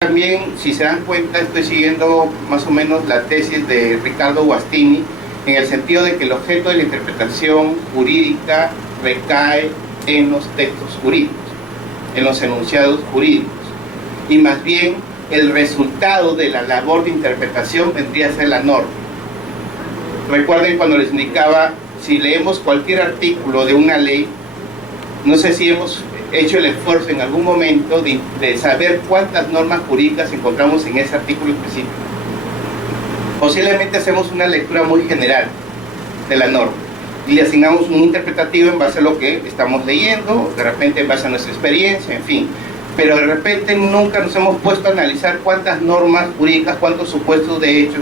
También, si se dan cuenta, estoy siguiendo más o menos la tesis de Ricardo Guastini, en el sentido de que el objeto de la interpretación jurídica recae en los textos jurídicos, en los enunciados jurídicos, y más bien el resultado de la labor de interpretación vendría a ser la norma. Recuerden cuando les indicaba, si leemos cualquier artículo de una ley, no sé si hemos hecho el esfuerzo en algún momento de saber cuántas normas jurídicas encontramos en ese artículo específico. Posiblemente hacemos una lectura muy general de la norma y le asignamos un interpretativo en base a lo que estamos leyendo, de repente en base a nuestra experiencia, en fin. Pero de repente nunca nos hemos puesto a analizar cuántas normas jurídicas, cuántos supuestos de hechos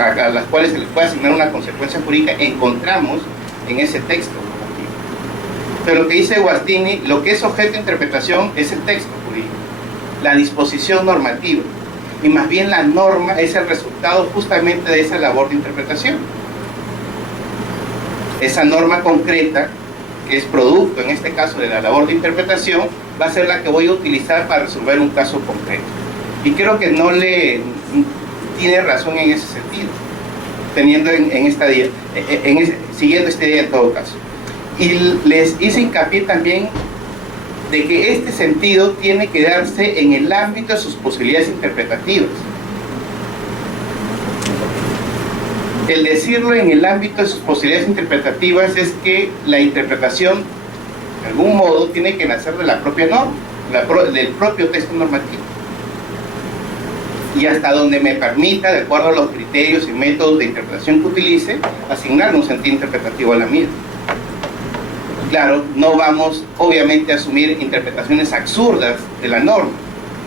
a las cuales se les puede asignar una consecuencia jurídica encontramos en ese texto. Pero lo que dice Guastini, lo que es objeto de interpretación es el texto jurídico, la disposición normativa, y más bien la norma es el resultado justamente de esa labor de interpretación. Esa norma concreta, que es producto en este caso de la labor de interpretación, va a ser la que voy a utilizar para resolver un caso concreto. Y creo que no le tiene razón en ese sentido, teniendo siguiendo esta idea en todo caso. Y les hice hincapié también de que este sentido tiene que darse en el ámbito de sus posibilidades interpretativas. El decirlo en el ámbito de sus posibilidades interpretativas es que la interpretación, de algún modo, tiene que nacer de la propia norma, del propio texto normativo. Y hasta donde me permita, de acuerdo a los criterios y métodos de interpretación que utilice, asignarle un sentido interpretativo a la misma. Claro, no vamos obviamente a asumir interpretaciones absurdas de la norma,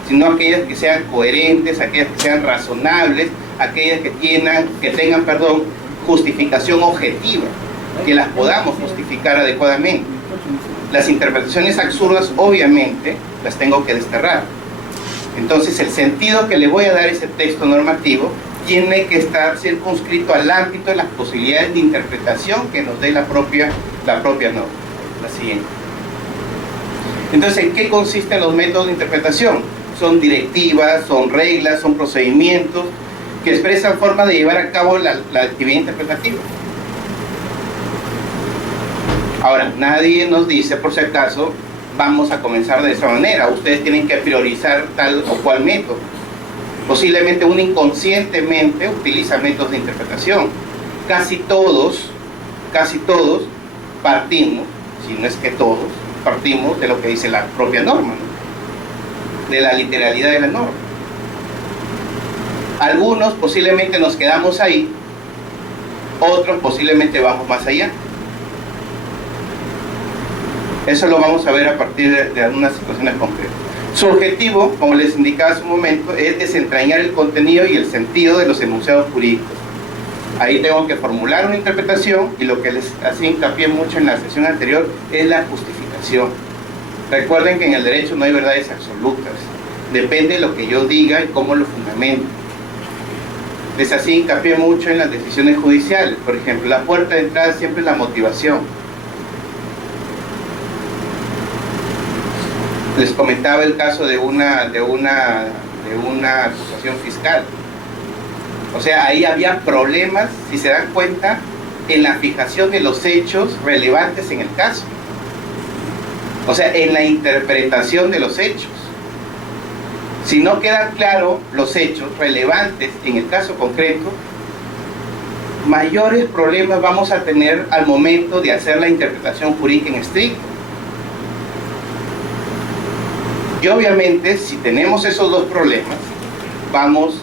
sino aquellas que sean coherentes, aquellas que sean razonables, aquellas que tengan justificación objetiva, que las podamos justificar adecuadamente. Las interpretaciones absurdas obviamente las tengo que desterrar. Entonces el sentido que le voy a dar a ese texto normativo tiene que estar circunscrito al ámbito de las posibilidades de interpretación que nos dé la propia norma. La siguiente. Entonces, ¿en qué consisten los métodos de interpretación? Son directivas, son reglas, son procedimientos que expresan formas de llevar a cabo la actividad interpretativa. Ahora, nadie nos dice, por si acaso, vamos a comenzar de esa manera. Ustedes tienen que priorizar tal o cual método. Posiblemente uno inconscientemente utiliza métodos de interpretación. Casi todos partimos, si no es que todos, partimos de lo que dice la propia norma, ¿no? De la literalidad de la norma. Algunos posiblemente nos quedamos ahí, otros posiblemente vamos más allá. Eso lo vamos a ver a partir de algunas situaciones concretas. Su objetivo, como les indicaba hace un momento, es desentrañar el contenido y el sentido de los enunciados jurídicos. Ahí tengo que formular una interpretación y lo que les hacía hincapié mucho en la sesión anterior es la justificación. Recuerden que en el derecho no hay verdades absolutas. Depende de lo que yo diga y cómo lo fundamento. Les hacía hincapié mucho en las decisiones judiciales. Por ejemplo, la puerta de entrada siempre es la motivación. Les comentaba el caso de una acusación fiscal. O sea, ahí había problemas, si se dan cuenta, en la fijación de los hechos relevantes en el caso. O sea, en la interpretación de los hechos. Si no quedan claros los hechos relevantes en el caso concreto, mayores problemas vamos a tener al momento de hacer la interpretación jurídica en estricto. Y obviamente, si tenemos esos dos problemas, vamos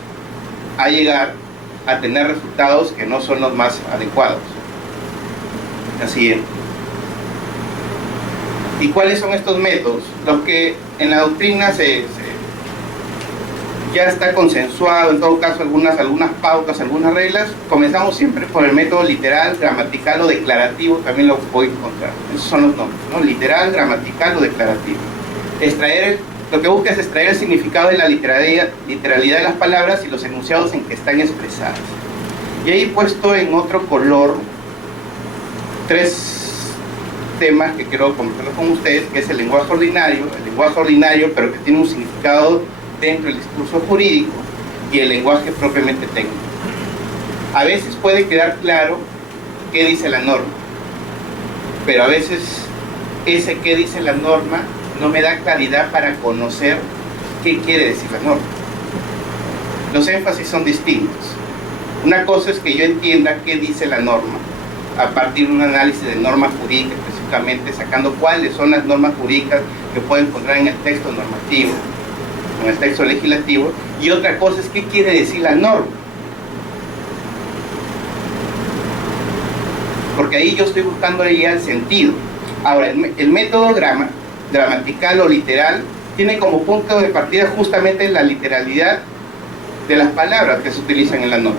a llegar a tener resultados que no son los más adecuados. Así es. ¿Y cuáles son estos métodos? Los que en la doctrina ya está consensuado, en todo caso algunas pautas, algunas reglas. Comenzamos siempre por el método literal, gramatical o declarativo, también lo voy a encontrar. Esos son los nombres, ¿no? Literal, gramatical o declarativo. Lo que busca es extraer el significado de la literalidad de las palabras y los enunciados en que están expresadas. Y ahí he puesto en otro color 3 temas que quiero comentar con ustedes, que es el lenguaje ordinario, pero que tiene un significado dentro del discurso jurídico y el lenguaje propiamente técnico. A veces puede quedar claro qué dice la norma, pero a veces ese qué dice la norma no me da claridad para conocer qué quiere decir la norma. Los énfasis son distintos. Una cosa es que yo entienda qué dice la norma a partir de un análisis de normas jurídicas, específicamente sacando cuáles son las normas jurídicas que puedo encontrar en el texto normativo, en el texto legislativo, y otra cosa es qué quiere decir la norma. Porque ahí yo estoy buscando ya el sentido. Ahora, el método gramatical o literal tiene como punto de partida justamente la literalidad de las palabras que se utilizan en la norma.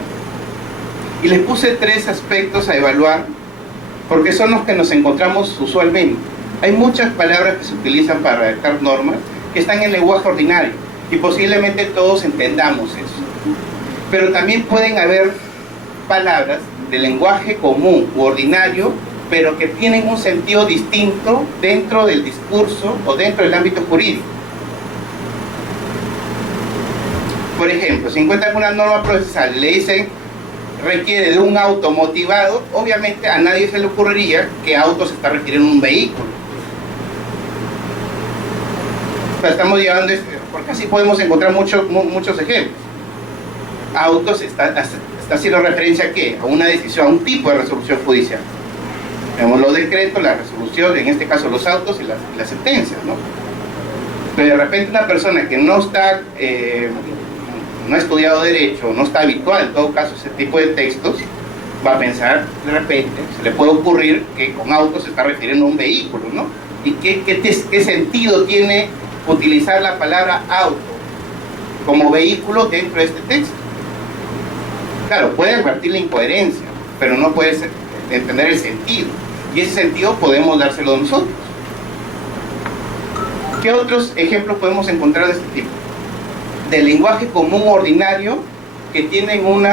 Y les puse 3 aspectos a evaluar porque son los que nos encontramos usualmente. Hay muchas palabras que se utilizan para redactar normas que están en el lenguaje ordinario y posiblemente todos entendamos eso. Pero también pueden haber palabras de lenguaje común u ordinario, pero que tienen un sentido distinto dentro del discurso o dentro del ámbito jurídico. Por ejemplo, si encuentran una norma procesal y le dicen requiere de un auto motivado, obviamente a nadie se le ocurriría que auto se está refiriendo a un vehículo. O sea, estamos llevando, porque así podemos encontrar muchos ejemplos. Autos está haciendo referencia a ¿qué? A una decisión, a un tipo de resolución judicial. Tenemos los decretos, la resolución, en este caso los autos y las sentencias, ¿no? Pero de repente una persona que no está, no ha estudiado derecho, no está habitual en todo caso a ese tipo de textos, va a pensar de repente, se le puede ocurrir que con auto se está refiriendo a un vehículo, ¿no? ¿Y qué sentido tiene utilizar la palabra auto como vehículo dentro de este texto? Claro, puede advertir la incoherencia, pero no puede entender el sentido. Y ese sentido podemos dárselo nosotros. ¿Qué otros ejemplos podemos encontrar de este tipo? Del lenguaje común ordinario que tienen un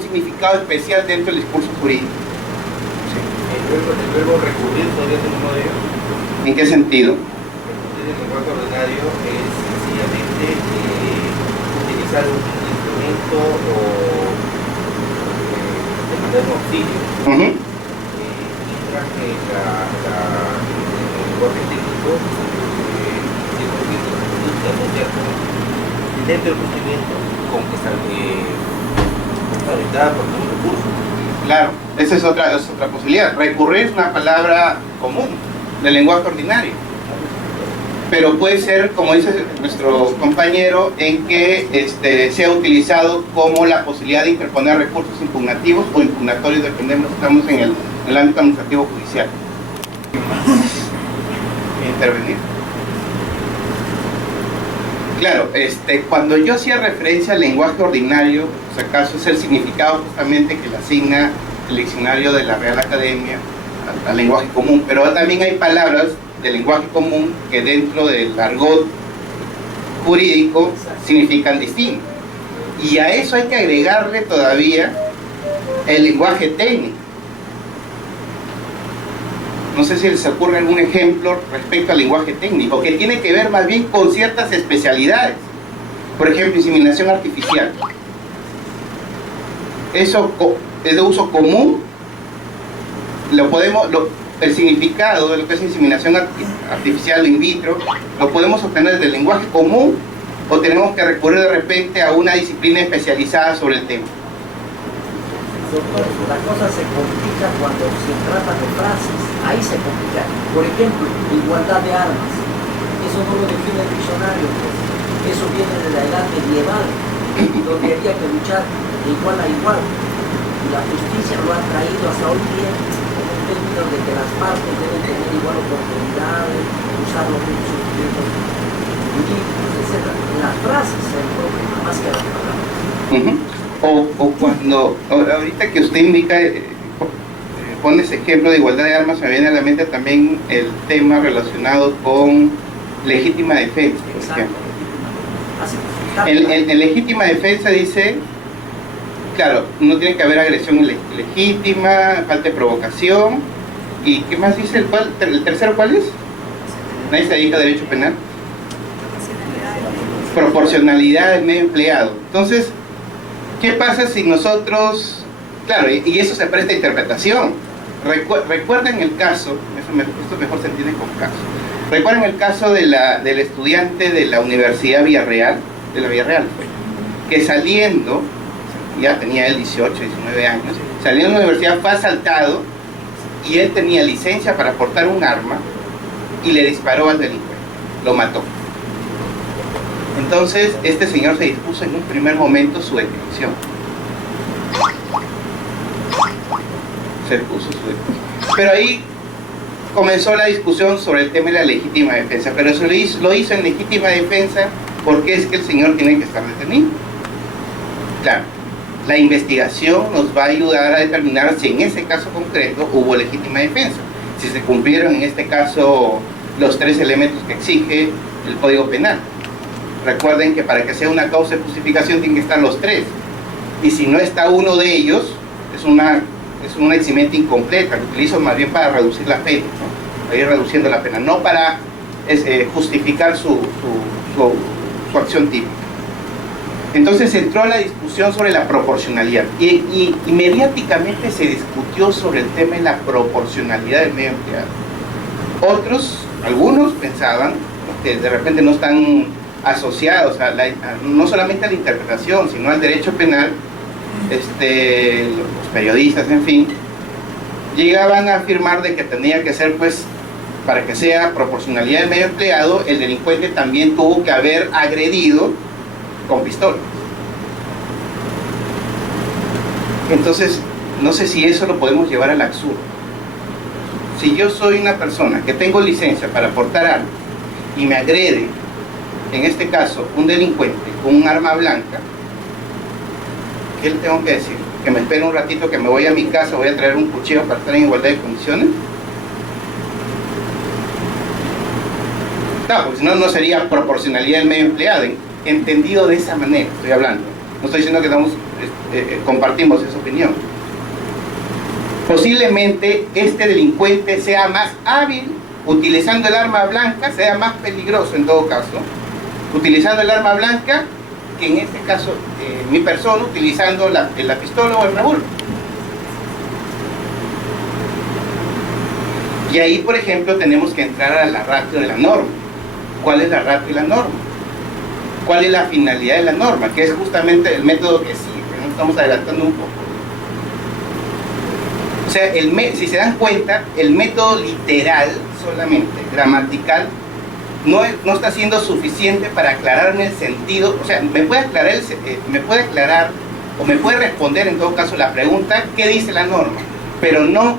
significado especial dentro del discurso jurídico. Sí. El verbo recurrir podría ser uno de ellos. ¿En qué sentido? El lenguaje ordinario es sencillamente utilizar un instrumento o demandar un auxilio. Mientras que el lenguaje técnico dentro del procedimiento con que está habilitada por un recurso. Claro, esa es otra posibilidad. Recurrir es una palabra común del lenguaje ordinario, pero puede ser, como dice nuestro compañero, en que sea utilizado como la posibilidad de interponer recursos impugnativos o impugnatorios, dependemos, estamos en el ámbito administrativo judicial. Intervenir. Claro, cuando yo hacía referencia al lenguaje ordinario, si acaso es el significado justamente que le asigna el diccionario de la Real Academia al lenguaje común, pero también hay palabras del lenguaje común que dentro del argot jurídico significan distinto. Y a eso hay que agregarle todavía el lenguaje técnico. No sé si les ocurre algún ejemplo respecto al lenguaje técnico, que tiene que ver más bien con ciertas especialidades. Por ejemplo, inseminación artificial. Eso es de uso común. El significado de lo que es inseminación artificial in vitro lo podemos obtener del lenguaje común o tenemos que recurrir de repente a una disciplina especializada sobre el tema. Doctor, la cosa se complica cuando se trata de frases, ahí se complica. Por ejemplo, igualdad de armas, eso no lo define el diccionario, pues. Eso viene de la edad medieval, donde había que luchar de igual a igual. Y la justicia lo ha traído hasta hoy día, en el término de que las partes deben tener igual oportunidad de usar los mismos instrumentos jurídicos, etc. Las frases es el problema, más que las palabras. O cuando, ahorita que usted indica, pone ese ejemplo de igualdad de armas, me viene a la mente también el tema relacionado con legítima defensa, por ejemplo. En legítima defensa dice, claro, no tiene que haber agresión legítima, falta de provocación, y ¿qué más dice? ¿El tercero cuál es? Nadie se dedica a derecho penal. proporcionalidad del medio empleado. Entonces, ¿qué pasa si nosotros, claro, y eso se presta a interpretación? Recuerden el caso, esto mejor se entiende como caso. Recuerden el caso del estudiante de la Universidad Villarreal, que saliendo, ya tenía él 18, 19 años, saliendo de la universidad fue asaltado y él tenía licencia para portar un arma y le disparó al delincuente, lo mató. Entonces este señor se dispuso en un primer momento su detención. Pero ahí comenzó la discusión sobre el tema de la legítima defensa, pero eso lo hizo en legítima defensa porque es que el señor tiene que estar detenido. Claro, la investigación nos va a ayudar a determinar si en ese caso concreto hubo legítima defensa, si se cumplieron en este caso los 3 elementos que exige el Código Penal. Recuerden que para que sea una causa de justificación tienen que estar los 3, y si no está uno de ellos es una eximente incompleta, lo utilizo más bien para reducir la pena, ¿no? Para ir reduciendo la pena, no para justificar su acción típica. Entonces entró a la discusión sobre la proporcionalidad y mediáticamente se discutió sobre el tema de la proporcionalidad del medio empleado. Algunos pensaban, ¿no?, que de repente no están asociados no solamente a la interpretación, sino al derecho penal. Los periodistas, en fin, llegaban a afirmar de que tenía que ser, pues, para que sea proporcionalidad del medio empleado, el delincuente también tuvo que haber agredido con pistola. Entonces, no sé si eso lo podemos llevar al absurdo. Si yo soy una persona que tengo licencia para portar armas y me agrede, en este caso, un delincuente con un arma blanca, ¿qué le tengo que decir? ¿Que me espere un ratito, que me voy a mi casa, voy a traer un cuchillo para estar en igualdad de condiciones? No, porque si no, no sería proporcionalidad del medio empleado, entendido de esa manera, estoy hablando. No estoy diciendo que compartimos esa opinión. Posiblemente este delincuente sea más hábil utilizando el arma blanca, sea más peligroso en todo caso, utilizando el arma blanca, que en este caso mi persona utilizando la pistola o el revólver. Y ahí, por ejemplo, tenemos que entrar a la ratio de la norma. ¿Cuál es la ratio de la norma? ¿Cuál es la finalidad de la norma? Que es justamente el método que sigue, ¿no? Estamos adelantando un poco. O sea, si se dan cuenta, el método literal solamente, gramatical, no está siendo suficiente para aclararme el sentido. O sea, me puede aclarar o me puede responder en todo caso la pregunta ¿qué dice la norma? Pero no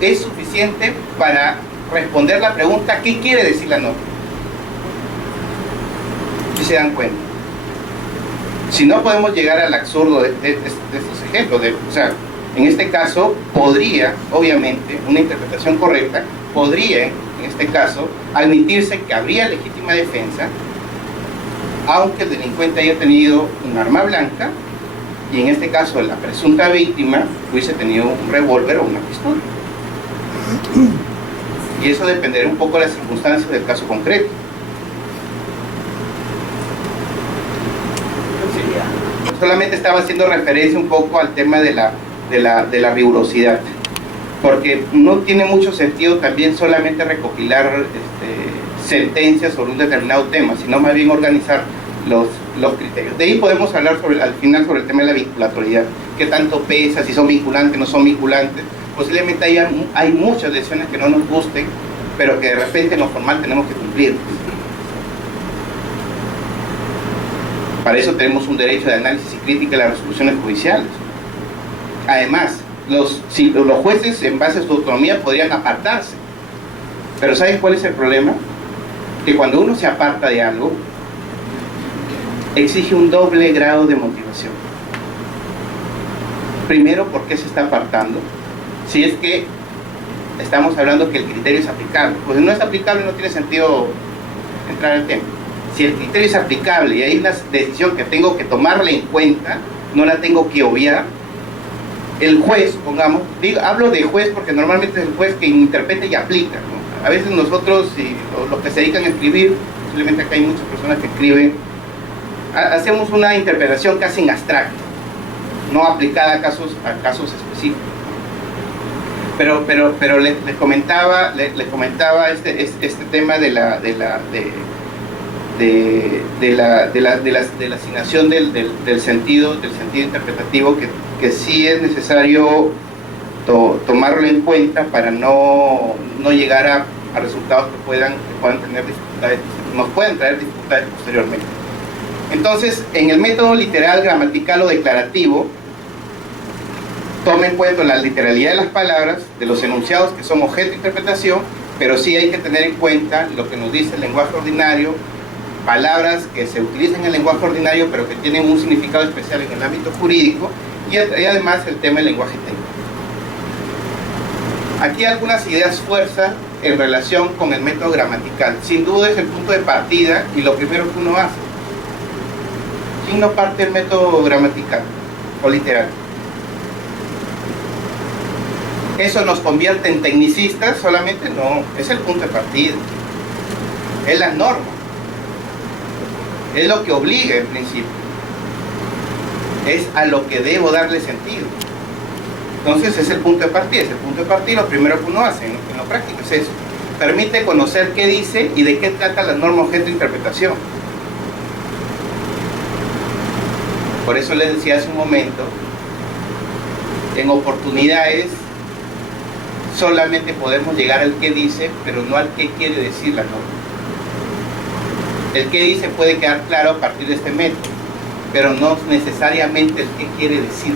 es suficiente para responder la pregunta ¿qué quiere decir la norma? Si se dan cuenta. Si no, podemos llegar al absurdo de estos ejemplos. O sea, en este caso podría, obviamente, una interpretación correcta podría, en este caso, admitirse que habría legítima defensa, aunque el delincuente haya tenido un arma blanca y en este caso la presunta víctima hubiese tenido un revólver o una pistola. Y eso dependerá un poco de las circunstancias del caso concreto. Solamente estaba haciendo referencia un poco al tema de la rigurosidad, porque no tiene mucho sentido también solamente recopilar sentencias sobre un determinado tema, sino más bien organizar los criterios. De ahí podemos hablar al final sobre el tema de la vinculatoriedad, qué tanto pesa, si son vinculantes, no son vinculantes. Posiblemente hay muchas decisiones que no nos gusten, pero que de repente en lo formal tenemos que cumplir. Para eso tenemos un derecho de análisis y crítica de las resoluciones judiciales. Además, los jueces, en base a su autonomía, podrían apartarse. Pero ¿saben cuál es el problema? Que cuando uno se aparta de algo, exige un doble grado de motivación. Primero, ¿por qué se está apartando? Si es que estamos hablando que el criterio es aplicable. Pues si no es aplicable, no tiene sentido entrar al tema. Si el criterio es aplicable y hay una decisión que tengo que tomarla en cuenta, no la tengo que obviar, el juez, pongamos, hablo de juez porque normalmente es el juez que interpreta y aplica, ¿no? A veces nosotros, los que se dedican a escribir, posiblemente acá hay muchas personas que escriben hacemos una interpretación casi en abstracto, no aplicada a casos específicos. Pero les comentaba este tema de la asignación del sentido interpretativo, que sí es necesario tomarlo en cuenta para no llegar a resultados que puedan tener dificultades, nos pueden traer dificultades posteriormente. Entonces, en el método literal, gramatical o declarativo, toma en cuenta la literalidad de las palabras, de los enunciados que son objeto de interpretación, pero sí hay que tener en cuenta lo que nos dice el lenguaje ordinario, palabras que se utilizan en el lenguaje ordinario pero que tienen un significado especial en el ámbito jurídico, y además el tema del lenguaje técnico. Aquí algunas ideas fuerzas en relación con el método gramatical. Sin duda es el punto de partida y lo primero que uno hace. ¿Quién no parte del método gramatical o literal? ¿Eso nos convierte en tecnicistas solamente? No, es el punto de partida. Es la norma. Es lo que obliga en principio. Es a lo que debo darle sentido. Entonces es el punto de partida. Es el punto de partida, lo primero que uno hace en lo práctico es eso. Permite conocer qué dice y de qué trata la norma objeto de interpretación. Por eso les decía hace un momento, en oportunidades solamente podemos llegar al qué dice, pero no al qué quiere decir la norma. El qué dice puede quedar claro a partir de este método, pero no necesariamente el qué quiere decir,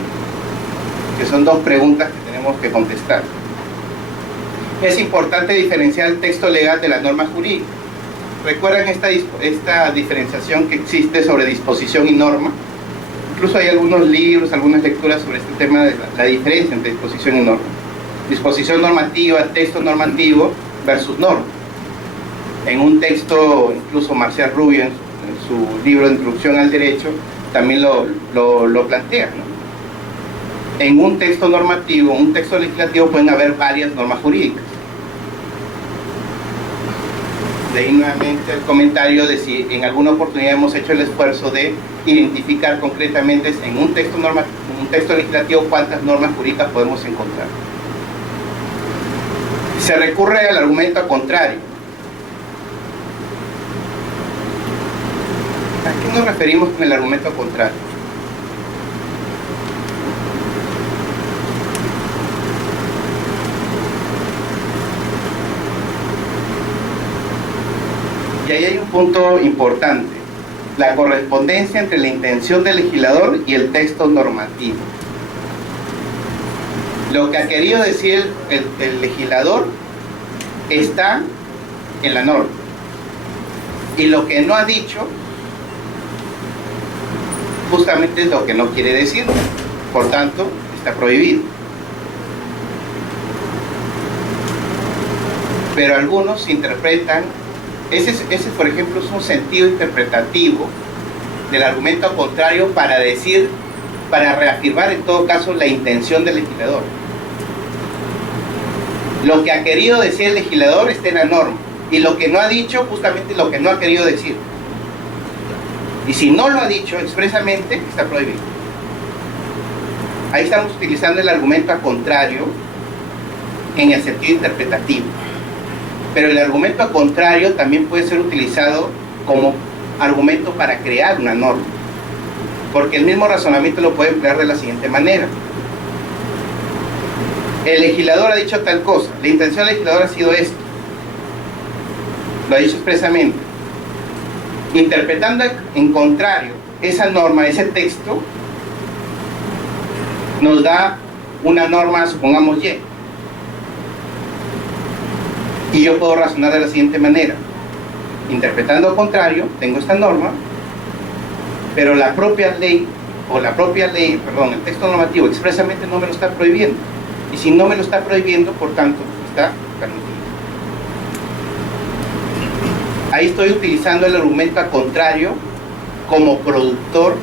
que son dos preguntas que tenemos que contestar. Es importante diferenciar el texto legal de la norma jurídica. ¿Recuerdan esta diferenciación que existe sobre disposición y norma? Incluso hay algunos libros, algunas lecturas sobre este tema de la diferencia entre disposición y norma. Disposición normativa, texto normativo versus norma. En un texto, incluso Marcial Rubio, en su libro de Introducción al Derecho, también lo plantea, ¿no? En un texto normativo, un texto legislativo, pueden haber varias normas jurídicas. De ahí nuevamente el comentario de si en alguna oportunidad hemos hecho el esfuerzo de identificar concretamente en un texto legislativo cuántas normas jurídicas podemos encontrar. Se recurre al argumento contrario. ¿A qué nos referimos con el argumento contrario? Y ahí hay un punto importante, la correspondencia entre la intención del legislador y el texto normativo. Lo que ha querido decir el legislador está en la norma, y lo que no ha dicho justamente es lo que no quiere decir, por tanto está prohibido. Pero algunos interpretan, ese por ejemplo es un sentido interpretativo del argumento contrario para reafirmar en todo caso la intención del legislador. Lo que ha querido decir el legislador está en la norma, y lo que no ha dicho justamente es lo que no ha querido decir. Y si no lo ha dicho expresamente, está prohibido. Ahí estamos utilizando el argumento a contrario en el sentido interpretativo. Pero el argumento a contrario también puede ser utilizado como argumento para crear una norma, porque el mismo razonamiento lo puede emplear de la siguiente manera. El legislador ha dicho tal cosa, la intención del legislador ha sido esto, lo ha dicho expresamente. Interpretando en contrario esa norma, ese texto, nos da una norma, supongamos Y. Y yo puedo razonar de la siguiente manera. Interpretando contrario, tengo esta norma, pero la propia ley, el texto normativo expresamente no me lo está prohibiendo. Y si no me lo está prohibiendo, por tanto, está permitido. Ahí estoy utilizando el argumento a contrario como productor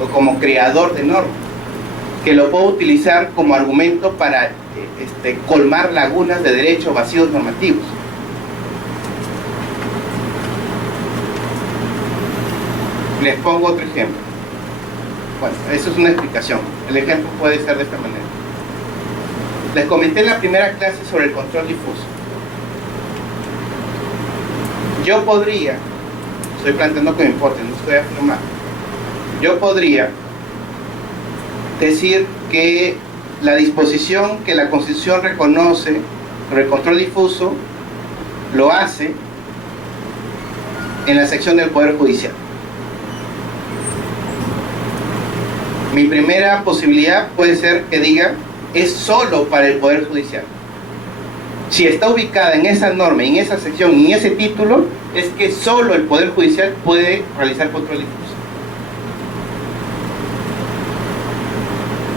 o como creador de normas, que lo puedo utilizar como argumento para colmar lagunas de derecho, vacíos normativos. Les pongo otro ejemplo. Bueno, eso es una explicación. El ejemplo puede ser de esta manera. Les comenté en la primera clase sobre el control difuso. Yo podría, estoy planteando que me importe, no estoy afirmando. Yo podría decir que la disposición que la Constitución reconoce sobre el control difuso lo hace en la sección del Poder Judicial. Mi primera posibilidad puede ser que diga es solo para el Poder Judicial. Si está ubicada en esa norma, en esa sección y en ese título, es que solo el Poder Judicial puede realizar control difuso.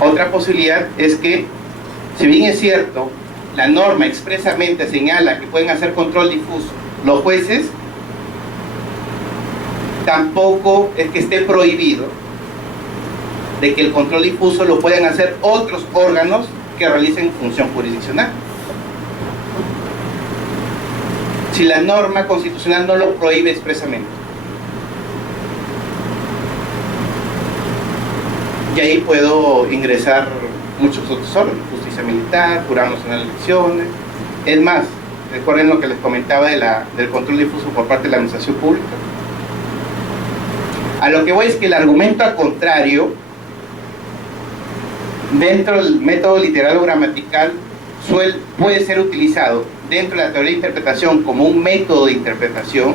Otra posibilidad es que, si bien es cierto, la norma expresamente señala que pueden hacer control difuso los jueces, tampoco es que esté prohibido de que el control difuso lo puedan hacer otros órganos que realicen función jurisdiccional. Si la norma constitucional no lo prohíbe expresamente. Y ahí puedo ingresar muchos otros órganos, Justicia Militar, Jurado Nacional de Elecciones. Es más, recuerden lo que les comentaba del control difuso por parte de la administración pública. A lo que voy es que el argumento al contrario, dentro del método literal o gramatical, puede ser utilizado dentro de la teoría de interpretación como un método de interpretación,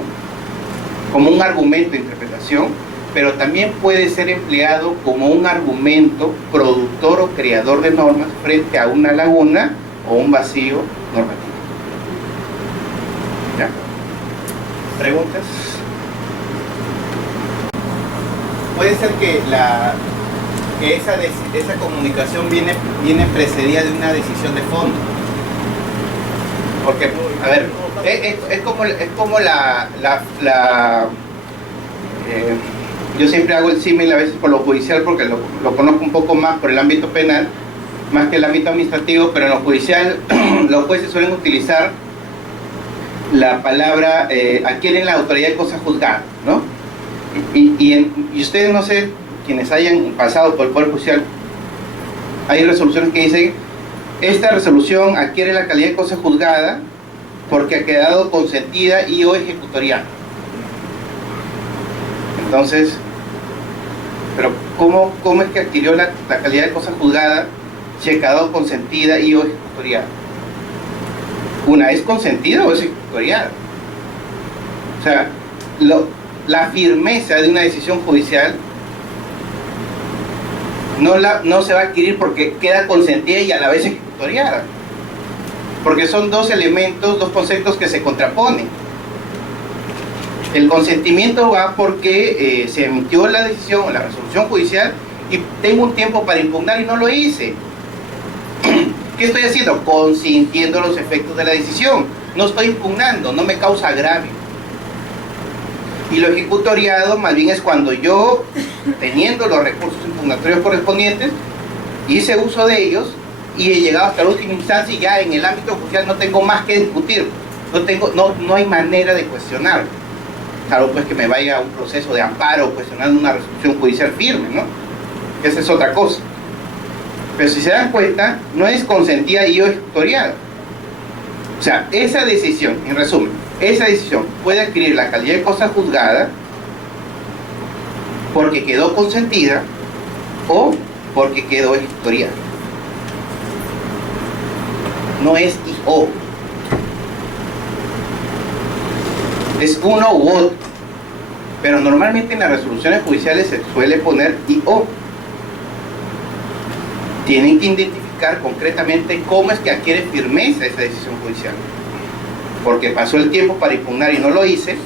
como un argumento de interpretación, pero también puede ser empleado como un argumento productor o creador de normas frente a una laguna o un vacío normativo. ¿Ya? ¿Preguntas? Puede ser que esa comunicación viene precedida de una decisión de fondo. Porque, a ver, es como yo siempre hago el símil a veces por lo judicial porque lo conozco un poco más por el ámbito penal, más que el ámbito administrativo, pero en lo judicial los jueces suelen utilizar la palabra adquieren la autoridad de cosa juzgada, ¿no? Y ustedes, no sé, quienes hayan pasado por el Poder Judicial, hay resoluciones que dicen esta resolución adquiere la calidad de cosa juzgada porque ha quedado consentida y o ejecutoriada. Entonces, pero ¿cómo es que adquirió la calidad de cosa juzgada si ha quedado consentida y o ejecutoriada? ¿Una es consentida o es ejecutoriada? O sea, la firmeza de una decisión judicial no se va a adquirir porque queda consentida y a la vez ejecutoriada, porque son dos elementos, dos conceptos que se contraponen. El consentimiento va porque se emitió la decisión o la resolución judicial y tengo un tiempo para impugnar y no lo hice. ¿Qué estoy haciendo? Consintiendo los efectos de la decisión. No estoy impugnando, no me causa agravio. Y lo ejecutoriado más bien es cuando yo, teniendo los recursos impugnatorios correspondientes, hice uso de ellos y he llegado hasta la última instancia y ya en el ámbito judicial no tengo más que discutir, no hay manera de cuestionar, salvo pues que me vaya a un proceso de amparo cuestionando una resolución judicial firme, ¿no? Esa es otra cosa. Pero si se dan cuenta, no es consentida y o ejecutoriada. O sea, esa decisión, en resumen, esa decisión puede adquirir la calidad de cosa juzgada porque quedó consentida o porque quedó ejecutoriada. No es y o. Es uno u otro. Pero normalmente en las resoluciones judiciales se suele poner y o. Tienen que identificar concretamente cómo es que adquiere firmeza esa decisión judicial. Porque pasó el tiempo para impugnar y no lo hice,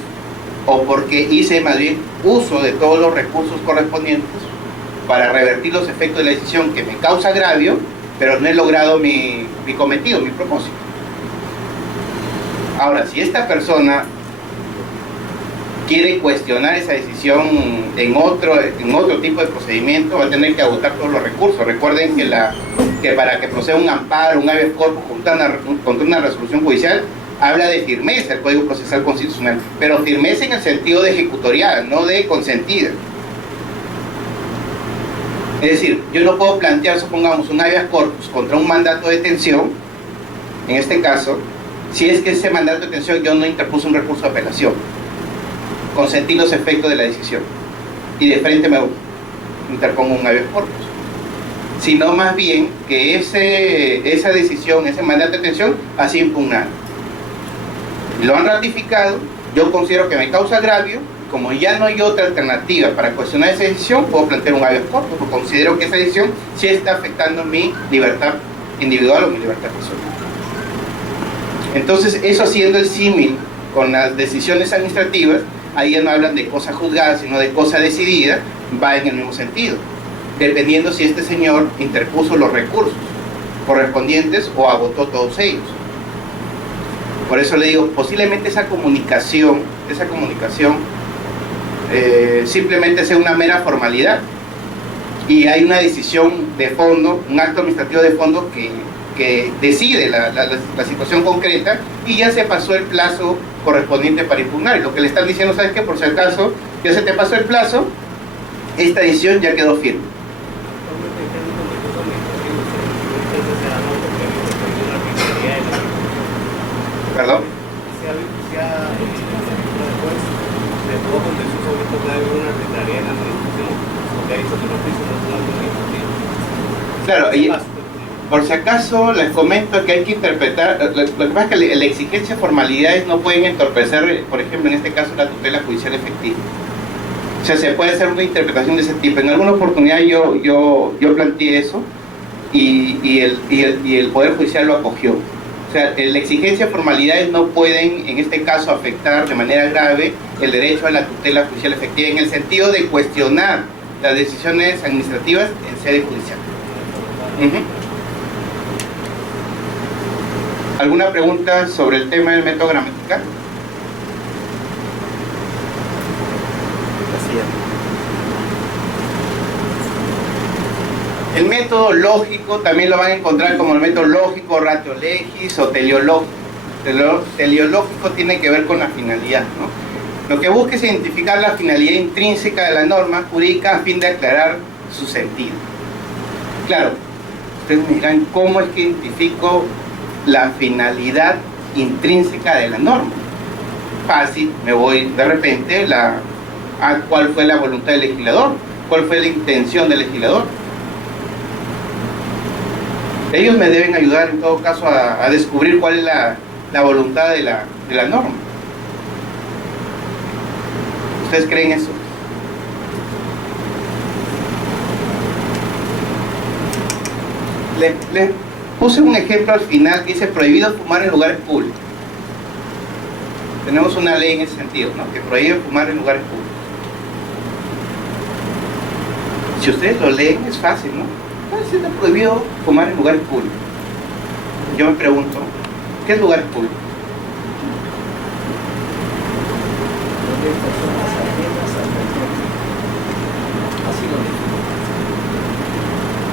o porque hice más bien uso de todos los recursos correspondientes para revertir los efectos de la decisión que me causa agravio, pero no he logrado mi cometido, mi propósito. Ahora, si esta persona quiere cuestionar esa decisión en otro tipo de procedimiento, va a tener que agotar todos los recursos. Recuerden que para que proceda un amparo, un habeas corpus contra una resolución judicial, habla de firmeza el Código Procesal Constitucional, pero firmeza en el sentido de ejecutorial, no de consentida. Es decir, yo no puedo plantear, supongamos, un habeas corpus contra un mandato de detención, en este caso, si es que ese mandato de detención yo no interpuse un recurso de apelación, consentí los efectos de la decisión, y de frente me interpongo un habeas corpus, sino más bien que esa decisión, ese mandato de detención, ha sido impugnado. Lo han ratificado, yo considero que me causa agravio. Como ya no hay otra alternativa para cuestionar esa decisión, puedo plantear un habeas corpus, porque considero que esa decisión sí está afectando mi libertad individual o mi libertad personal. Entonces, eso haciendo el símil con las decisiones administrativas, ahí ya no hablan de cosa juzgada, sino de cosa decidida, va en el mismo sentido, dependiendo si este señor interpuso los recursos correspondientes o agotó todos ellos. Por eso le digo, posiblemente esa comunicación simplemente sea una mera formalidad, y hay una decisión de fondo, un acto administrativo de fondo que decide la situación concreta, y ya se pasó el plazo correspondiente para impugnar. Y lo que le están diciendo, ¿sabes qué? Por si acaso ya se te pasó el plazo, esta decisión ya quedó firme. ¿Perdón? Claro, y por si acaso les comento que hay que interpretar, lo que pasa es que la exigencia de formalidades no pueden entorpecer, por ejemplo, en este caso, la tutela judicial efectiva. O sea, se puede hacer una interpretación de ese tipo. En alguna oportunidad yo planteé eso, y el Poder Judicial lo acogió. O sea, la exigencia de formalidades no pueden, en este caso, afectar de manera grave el derecho a la tutela judicial efectiva, en el sentido de cuestionar las decisiones administrativas en sede judicial. ¿Alguna pregunta sobre el tema del método gramatical? El método lógico también lo van a encontrar como el método lógico, ratio legis o teleológico. Teleológico tiene que ver con la finalidad, ¿no? Lo que busca es identificar la finalidad intrínseca de la norma jurídica a fin de aclarar su sentido. Claro, ustedes me dirán, ¿cómo es que identifico la finalidad intrínseca de la norma? Fácil, me voy de repente a cuál fue la voluntad del legislador, cuál fue la intención del legislador. Ellos me deben ayudar en todo caso a descubrir cuál es la voluntad de la norma. ¿Ustedes creen eso? Les puse un ejemplo al final que dice prohibido fumar en lugares públicos. Tenemos una ley en ese sentido, ¿no? Que prohíbe fumar en lugares públicos. Si ustedes lo leen es fácil, ¿no? ¿Cuál es prohibido fumar en lugares públicos? Yo me pregunto, ¿qué es lugares públicos?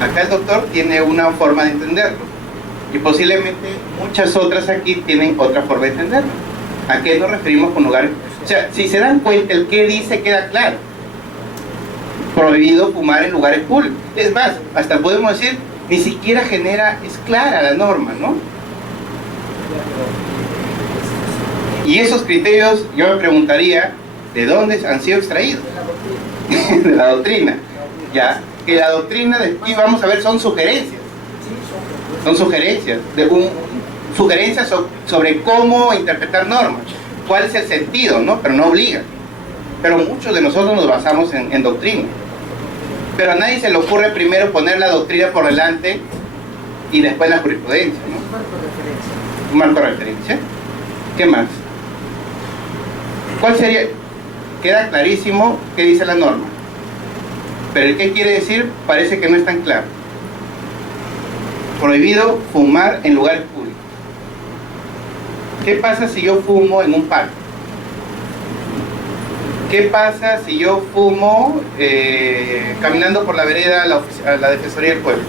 Acá el doctor tiene una forma de entenderlo, y posiblemente muchas otras aquí tienen otra forma de entenderlo. ¿A qué nos referimos con lugares? O sea, si se dan cuenta, el que dice queda claro. Prohibido fumar en lugares públicos. Es más, hasta podemos decir, ni siquiera es clara la norma, ¿no? Y esos criterios, yo me preguntaría, ¿de dónde han sido extraídos? De la doctrina. Ya, que la doctrina, y vamos a ver, son sugerencias. Son sugerencias, sugerencias sobre cómo interpretar normas. ¿Cuál es el sentido, no? Pero no obliga. Pero muchos de nosotros nos basamos en doctrina. Pero a nadie se le ocurre primero poner la doctrina por delante y después la jurisprudencia, ¿no? Un marco de referencia. ¿Qué más? ¿Cuál sería? Queda clarísimo qué dice la norma, pero el qué quiere decir parece que no es tan claro. Prohibido fumar en lugares públicos. ¿Qué pasa si yo fumo en un parque? ¿Qué pasa si yo fumo caminando por la vereda a la Defensoría del Pueblo?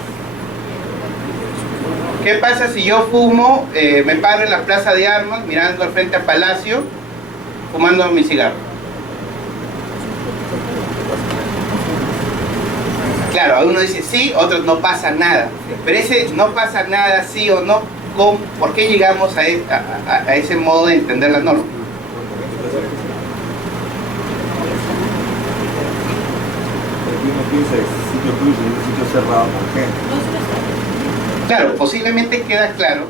¿Qué pasa si yo fumo, me paro en la Plaza de Armas mirando al frente al Palacio, fumando mi cigarro? Claro, uno dice sí, otros no pasa nada. Pero ese no pasa nada, sí o no, ¿por qué llegamos a ese modo de entender la norma? Uno piensa que ese sitio tuyo es un sitio cerrado por gente. Claro, posiblemente queda claro.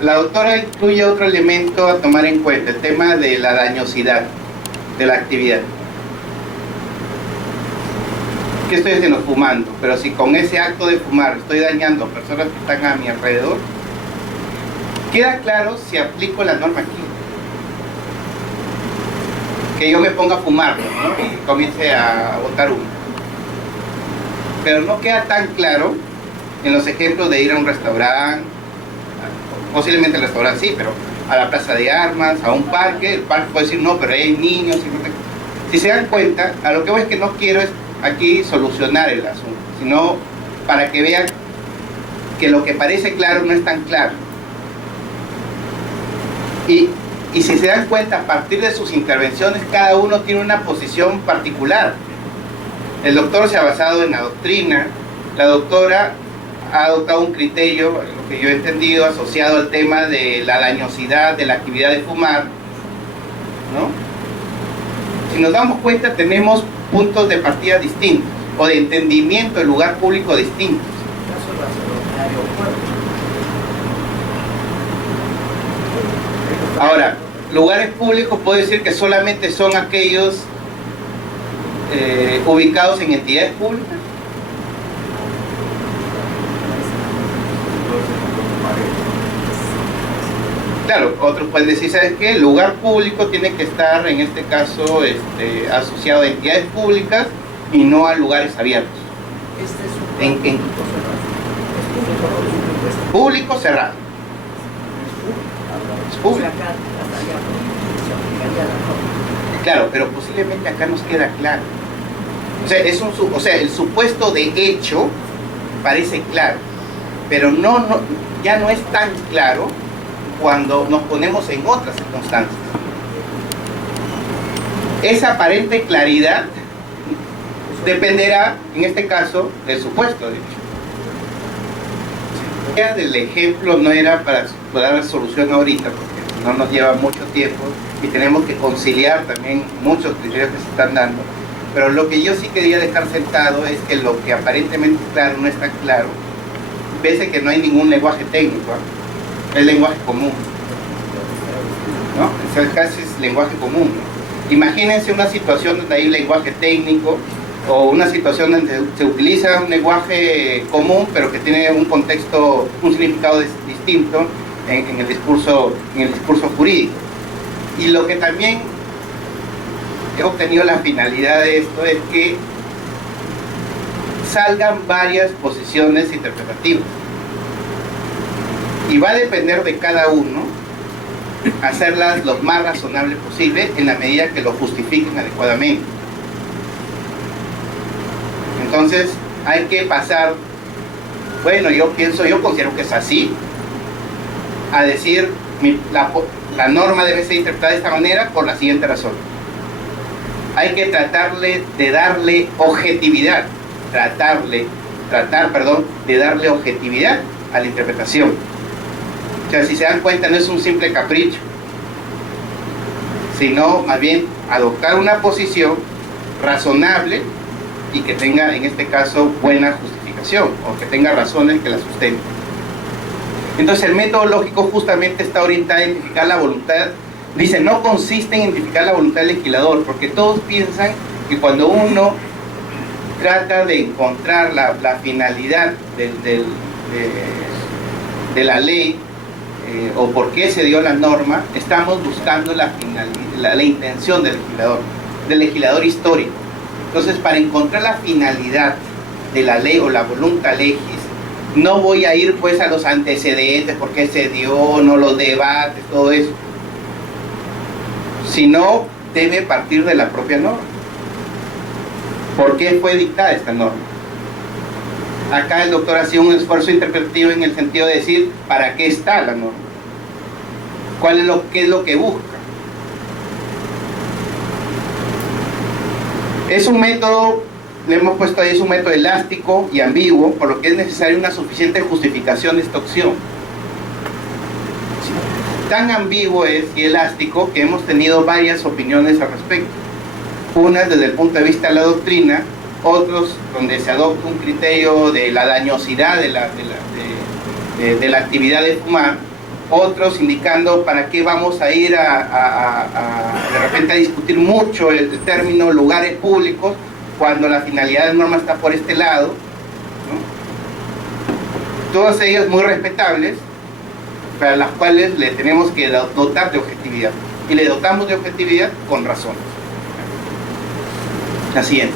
La doctora incluye otro elemento a tomar en cuenta, el tema de la dañosidad de la actividad. ¿Qué estoy haciendo? Fumando. Pero si con ese acto de fumar estoy dañando a personas que están a mi alrededor, queda claro si aplico la norma aquí. Que yo me ponga a fumar, ¿no? Y comience a botar humo. Pero no queda tan claro en los ejemplos de ir a un restaurante, posiblemente el restaurante sí, pero a la plaza de armas, a un parque, el parque puede decir no, pero hay niños. Si se dan cuenta, a lo que voy es que no quiero es aquí solucionar el asunto, sino para que vean que lo que parece claro no es tan claro. Y si se dan cuenta, a partir de sus intervenciones, cada uno tiene una posición particular. El doctor se ha basado en la doctrina, la doctora ha adoptado un criterio, lo que yo he entendido, asociado al tema de la dañosidad de la actividad de fumar, ¿no? Si nos damos cuenta, tenemos puntos de partida distintos, o de entendimiento del lugar público distintos. Ahora, lugares públicos puedo decir que solamente son aquellos ubicados en entidades públicas. Claro, otros pueden decir, ¿sabes qué? El lugar público tiene que estar, en este caso, asociado a entidades públicas y no a lugares abiertos. Este es un Público cerrado. Es público. Claro, pero posiblemente acá nos queda claro. O sea, el supuesto de hecho parece claro, pero ya no es tan claro cuando nos ponemos en otras circunstancias. Esa aparente claridad dependerá, en este caso, del supuesto de hecho. La idea del ejemplo no era para dar solución ahorita, porque no nos lleva mucho tiempo y tenemos que conciliar también muchos criterios que se están dando. Pero lo que yo sí quería dejar sentado es que lo que aparentemente claro no está claro, pese que no hay ningún lenguaje técnico, es lenguaje común, ¿no? O sea, casi es lenguaje común, ¿no? Imagínense una situación donde hay lenguaje técnico o una situación donde se utiliza un lenguaje común pero que tiene un contexto, un significado distinto en el discurso jurídico. Y lo que también he obtenido la finalidad de esto es que salgan varias posiciones interpretativas. Y va a depender de cada uno hacerlas lo más razonable posible en la medida que lo justifiquen adecuadamente. Entonces hay que pasar, bueno, yo considero que es así, a decir la norma debe ser interpretada de esta manera por la siguiente razón. Hay que tratar de darle objetividad a la interpretación. O sea, si se dan cuenta, no es un simple capricho, sino más bien adoptar una posición razonable y que tenga, en este caso, buena justificación, o que tenga razones que la sustenten. Entonces el método lógico justamente está orientado a identificar la voluntad. Dice, no consiste en identificar la voluntad del legislador, porque todos piensan que cuando uno trata de encontrar la finalidad de la ley, o por qué se dio la norma, estamos buscando la intención del legislador histórico. Entonces, para encontrar la finalidad de la ley o la voluntas legis, no voy a ir pues a los antecedentes, por qué se dio, no los debates, todo eso, sino debe partir de la propia norma. ¿Por qué fue dictada esta norma? Acá el doctor hacía un esfuerzo interpretativo en el sentido de decir, ¿para qué está la norma? ¿Qué es lo que busca? Es un método le hemos puesto ahí, es un método elástico y ambiguo, por lo que es necesaria una suficiente justificación de esta opción. Tan ambiguo es y elástico que hemos tenido varias opiniones al respecto. Unas desde el punto de vista de la doctrina, otros donde se adopta un criterio de la dañosidad de la actividad de fumar, otros indicando para qué vamos a ir de repente a discutir mucho el término lugares públicos cuando la finalidad de la norma está por este lado, ¿no? Todas ellas muy respetables, para las cuales le tenemos que dotar de objetividad, y le dotamos de objetividad con razones. La siguiente.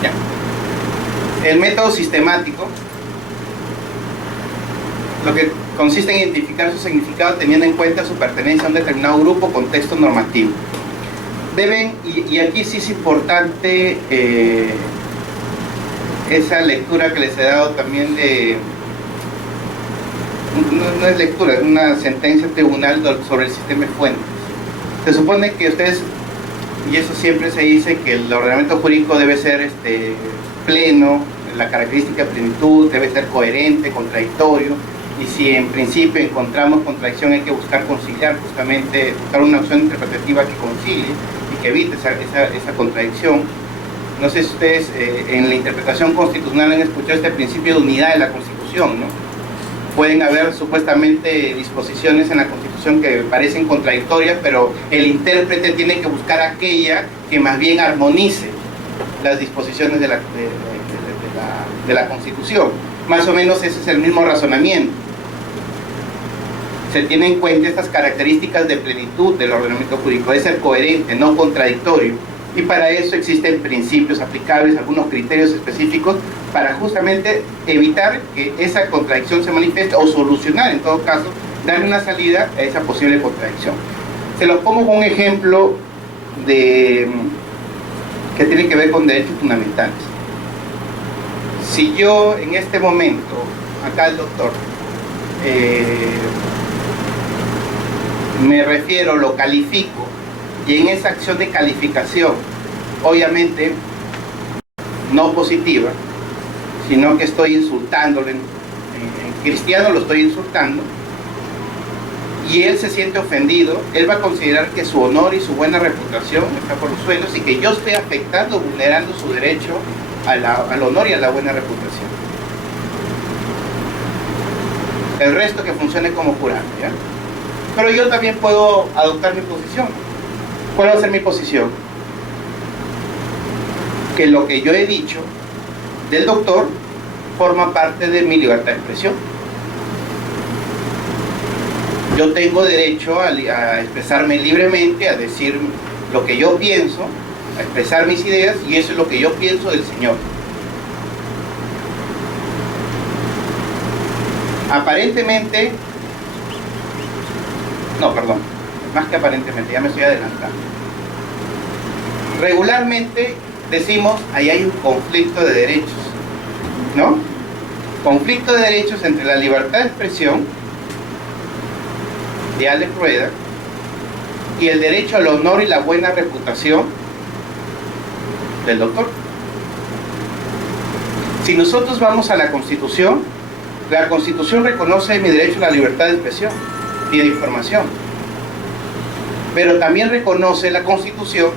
Ya. El método sistemático, lo que consiste en identificar su significado teniendo en cuenta su pertenencia a un determinado grupo o contexto normativo. Deben, y aquí sí es importante esa lectura que les he dado también de, no es lectura, es una sentencia tribunal sobre el sistema de fuentes. Se supone que ustedes, y eso siempre se dice, que el ordenamiento jurídico debe ser pleno, la característica de plenitud, debe ser coherente, contradictorio, y si en principio encontramos contradicción hay que buscar conciliar, justamente buscar una opción interpretativa que concilie y que evite esa contradicción. No sé si ustedes en la interpretación constitucional han escuchado este principio de unidad de la Constitución, ¿no? Pueden haber supuestamente disposiciones en la Constitución que parecen contradictorias, pero el intérprete tiene que buscar aquella que más bien armonice las disposiciones de la Constitución. Más o menos ese es el mismo razonamiento. Se tienen en cuenta estas características de plenitud del ordenamiento jurídico, de ser coherente, no contradictorio, y para eso existen principios aplicables, algunos criterios específicos para justamente evitar que esa contradicción se manifieste o solucionar, en todo caso, darle una salida a esa posible contradicción. Se los pongo con un ejemplo que tiene que ver con derechos fundamentales. Si yo en este momento, acá el doctor, me refiero, lo califico, y en esa acción de calificación, obviamente no positiva, sino que estoy insultándolo, en cristiano lo estoy insultando, y él se siente ofendido, él va a considerar que su honor y su buena reputación está por los suelos y que yo estoy afectando, vulnerando su derecho al honor y a la buena reputación. El resto que funcione como jurado, ¿ya? Pero yo también puedo adoptar mi posición. ¿Cuál va a ser mi posición? Que lo que yo he dicho del doctor forma parte de mi libertad de expresión. Yo tengo derecho a expresarme libremente, a decir lo que yo pienso, a expresar mis ideas, y eso es lo que yo pienso del Señor. Aparentemente, no, perdón, más que aparentemente, ya me estoy adelantando. Regularmente decimos, ahí hay un conflicto de derechos, ¿no? Conflicto de derechos entre la libertad de expresión de Alex Rueda y el derecho al honor y la buena reputación del doctor. Si nosotros vamos a la Constitución reconoce mi derecho a la libertad de expresión y de información, pero también reconoce la Constitución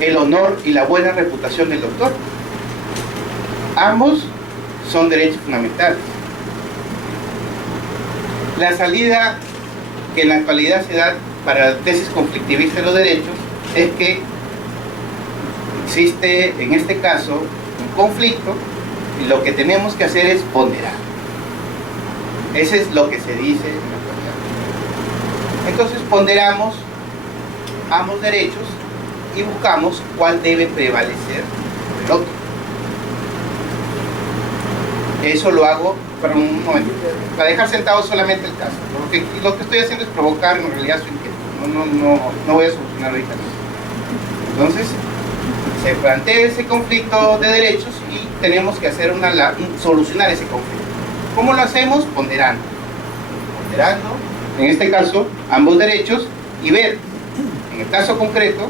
el honor y la buena reputación del doctor. Ambos son derechos fundamentales. La salida que en la actualidad se da para la tesis conflictivista de los derechos es que existe en este caso un conflicto y lo que tenemos que hacer es ponderar. Ese es lo que se dice en la actualidad. Entonces ponderamos ambos derechos y buscamos cuál debe prevalecer sobre el otro. Eso lo hago, para un momento, para dejar sentado solamente el caso. Lo que estoy haciendo es provocar en realidad su inquietud. No voy a solucionar ahorita. Entonces, se plantea ese conflicto de derechos y tenemos que hacer solucionar ese conflicto. ¿Cómo lo hacemos? Ponderando, en este caso, ambos derechos, y ver en el caso concreto,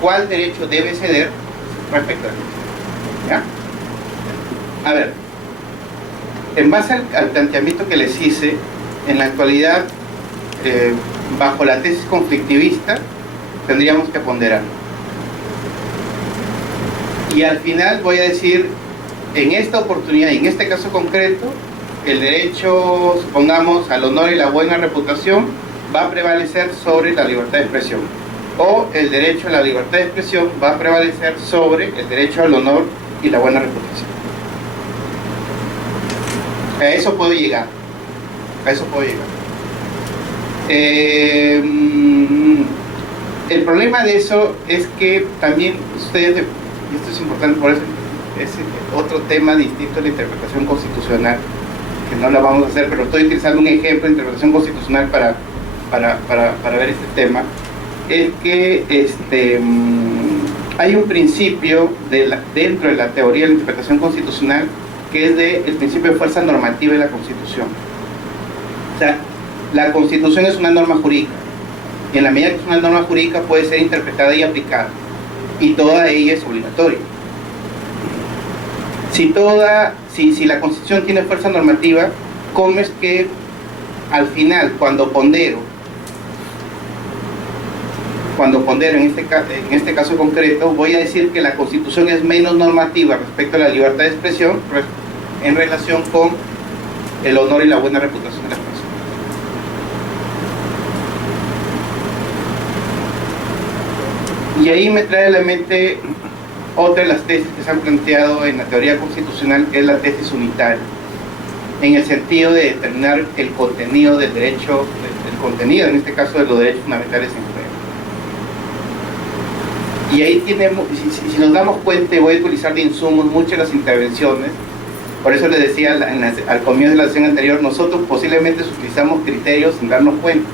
cuál derecho debe ceder respecto a él. ¿Ya? A ver, en base al planteamiento que les hice, en la actualidad, bajo la tesis conflictivista, tendríamos que ponderar. Y al final voy a decir, en esta oportunidad y en este caso concreto, el derecho, supongamos, al honor y la buena reputación va a prevalecer sobre la libertad de expresión, o el derecho a la libertad de expresión va a prevalecer sobre el derecho al honor y la buena reputación. A eso puedo llegar. A eso puedo llegar. El problema de eso es que también ustedes, y esto es importante, por eso es otro tema distinto a la interpretación constitucional, que no la vamos a hacer, pero estoy utilizando un ejemplo de interpretación constitucional para ver este tema, es que hay un principio dentro de la teoría de la interpretación constitucional que es el principio de fuerza normativa de la Constitución. O sea, la Constitución es una norma jurídica, y en la medida que es una norma jurídica puede ser interpretada y aplicada, y toda ella es obligatoria. Si la Constitución tiene fuerza normativa, ¿cómo es que al final, cuando pondero en este caso concreto, voy a decir que la Constitución es menos normativa respecto a la libertad de expresión en relación con el honor y la buena reputación de las personas? Y ahí me trae a la mente otra de las tesis que se han planteado en la teoría constitucional, que es la tesis unitaria, en el sentido de determinar el contenido del derecho, el contenido en este caso de los derechos fundamentales en juego. Y ahí tenemos, si nos damos cuenta, y voy a utilizar de insumos muchas de las intervenciones, por eso les decía al comienzo de la sesión anterior, nosotros posiblemente utilizamos criterios sin darnos cuenta,